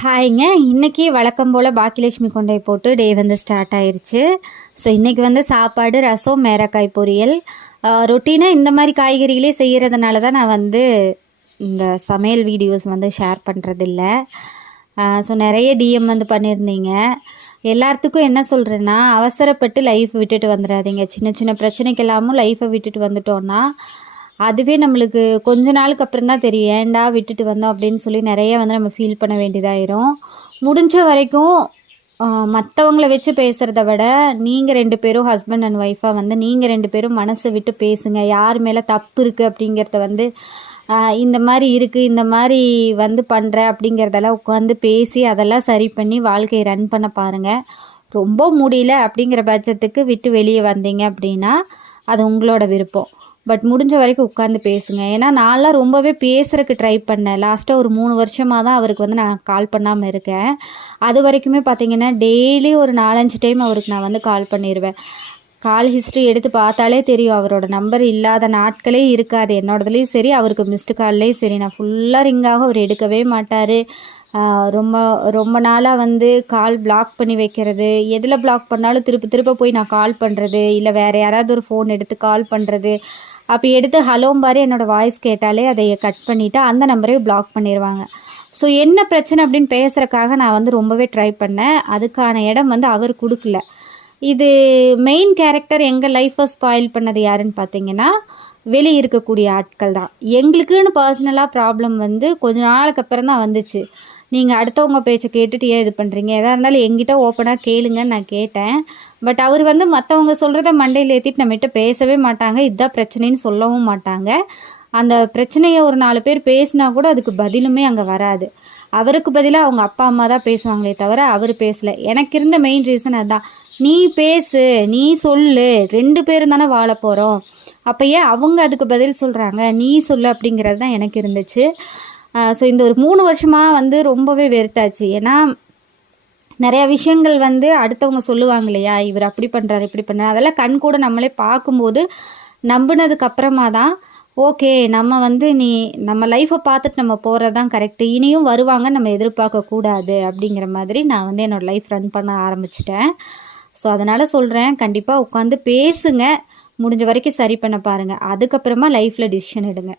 ஹாய்ங்க. இன்றைக்கி வழக்கம் போல் பாக்கியலட்சுமி கொண்டை போட்டு டே வந்து ஸ்டார்ட் ஆயிடுச்சு ஸோ இன்றைக்கி வந்து சாப்பாடு ரசம் மேரக்காய் பொரியல். ரொட்டீனாக இந்த மாதிரி காய்கறிகளே செய்கிறதுனால தான் நான் வந்து இந்த சமையல் வீடியோஸ் வந்து ஷேர் பண்ணுறதில்ல ஸோ நிறைய டிஎம் வந்து பண்ணியிருந்தீங்க. எல்லாத்துக்கும் என்ன சொல்கிறேன்னா அவசரப்பட்டு லைஃப் விட்டுட்டு வந்துடாதீங்க. சின்ன சின்ன பிரச்சனைக்கெல்லாமும் லைஃப்பை விட்டுட்டு வந்துட்டோன்னா அதுவே நம்மளுக்கு கொஞ்ச நாளுக்கு அப்புறம் தான் தெரியும். ஏன்டா விட்டுட்டு வந்தோம் அப்படின்னு சொல்லி நிறைய வந்து நம்ம ஃபீல் பண்ண வேண்டியதாயிரும். முடிஞ்ச வரைக்கும் மற்றவங்கள வச்சு பேசுகிறத விட நீங்கள் ரெண்டு பேரும் ஹஸ்பண்ட் அண்ட் ஒய்ஃபாக வந்து நீங்கள் ரெண்டு பேரும் மனசை விட்டு பேசுங்க. யார் மேலே தப்பு இருக்குது அப்படிங்கிறத வந்து இந்த மாதிரி இருக்குது இந்த மாதிரி வந்து பண்ணுற அப்படிங்கிறதெல்லாம் உட்காந்து பேசி அதெல்லாம் சரி பண்ணி வாழ்க்கையை ரன் பண்ண பாருங்கள் ரொம்ப முடியல அப்படிங்கிற பட்சத்துக்கு விட்டு வெளியே வந்தீங்க அப்படின்னா அது உங்களோட விருப்பம். பட் முடிஞ்ச வரைக்கும் உட்காந்து பேசுங்க. ஏன்னா நான்லாம் ரொம்பவே பேசுகிறக்கு ட்ரை பண்ணேன். லாஸ்ட்டாக ஒரு மூணு வருஷமாக தான் அவருக்கு வந்து நான் கால் பண்ணாமல் இருக்கேன். அது வரைக்குமே பார்த்தீங்கன்னா டெய்லி ஒரு நாலஞ்சு டைம் அவருக்கு நான் வந்து கால் பண்ணிடுவேன் கால் ஹிஸ்ட்ரி எடுத்து பார்த்தாலே தெரியும். அவரோட நம்பர் இல்லாத நாட்களே இருக்காது. என்னோடதுலேயும் சரி அவருக்கு மிஸ்டு கால்லேயும் சரி. நான் ஃபுல்லாக ரிங்காக அவர் எடுக்கவே மாட்டார். ரொம்ப ரொம்ப நாளாக வந்து கால் பிளாக் பண்ணி வைக்கிறது. எதில் பிளாக் பண்ணாலும் திருப்ப திருப்ப போய் நான் கால் பண்ணுறது இல்லை வேறு யாராவது ஒரு ஃபோன் எடுத்து கால் பண்ணுறது அப்போ எடுத்து ஹலோம்பாரு என்னோடய வாய்ஸ் கேட்டாலே அதை கட் பண்ணிவிட்டு அந்த நம்பரையும் பிளாக் பண்ணிடுவாங்க ஸோ என்ன பிரச்சனை அப்படின்னு பேசுகிறக்காக நான் வந்து ரொம்பவே ட்ரை பண்ணேன். அதுக்கான இடம் வந்து அவர் கொடுக்கல. இது மெயின் கேரக்டர் எங்கள் லைஃப்பை ஸ்பாயில் பண்ணது யாருன்னு பார்த்தீங்கன்னா வெளியே இருக்கக்கூடிய ஆட்கள் தான். எங்களுக்குன்னு பர்சனலாக ப்ராப்ளம் வந்து கொஞ்ச நாளுக்கு அப்புறம் தான் வந்துச்சு. நீங்கள் அடுத்தவங்க பேச்சை கேட்டுட்டு ஏன் இது பண்ணுறீங்க எதாக இருந்தாலும் எங்கிட்ட ஓப்பனாக கேளுங்கன்னு நான் கேட்டேன். பட் அவர் வந்து மற்றவங்க சொல்கிறத மண்டையில் ஏற்றிட்டு நம்மகிட்ட பேசவே மாட்டாங்க. இதுதான் பிரச்சனைன்னு சொல்லவும் மாட்டாங்க. அந்த பிரச்சனையை ஒரு நாலு பேர் பேசினா கூட அதுக்கு பதிலுமே அங்கே வராது. அவருக்கு பதிலாக அவங்க அப்பா அம்மா தான் பேசுவாங்களே தவிர அவர் பேசல. எனக்கு இருந்த மெயின் ரீசன் அதுதான் நீ பேசு நீ சொல்லு. ரெண்டு பேரும் தானே வாழ போகிறோம் அப்போ ஏன் அவங்க அதுக்கு பதில் சொல்கிறாங்க நீ சொல்லு அப்படிங்கிறது தான் எனக்கு இருந்துச்சு. ஸோ இந்த ஒரு மூணு வருஷமாக வந்து ரொம்பவே வெறுத்தாச்சு. ஏன்னா நிறையா விஷயங்கள் வந்து அடுத்தவங்க சொல்லுவாங்க இல்லையா? இவர் அப்படி பண்ணுறாரு இப்படி பண்ணுறாரு அதெல்லாம் கண் கூட நம்மளே பார்க்கும்போது நம்பினதுக்கு அப்புறமா தான் ஓகே நம்ம வந்து நீ நம்ம லைஃப்பை பார்த்துட்டு நம்ம போகிறது தான் கரெக்டு இனியும் வருவாங்க நம்ம எதிர்பார்க்கக்கூடாது அப்படிங்கிற மாதிரி நான் வந்து என்னோடய லைஃப் ரன் பண்ண ஆரம்பிச்சிட்டேன். ஸோ அதனால் சொல்கிறேன் கண்டிப்பாக உட்காந்து பேசுங்க. முடிஞ்ச வரைக்கும் சரி பண்ண பாருங்கள் அதுக்கப்புறமா லைஃப்பில் டிசிஷன் எடுங்க.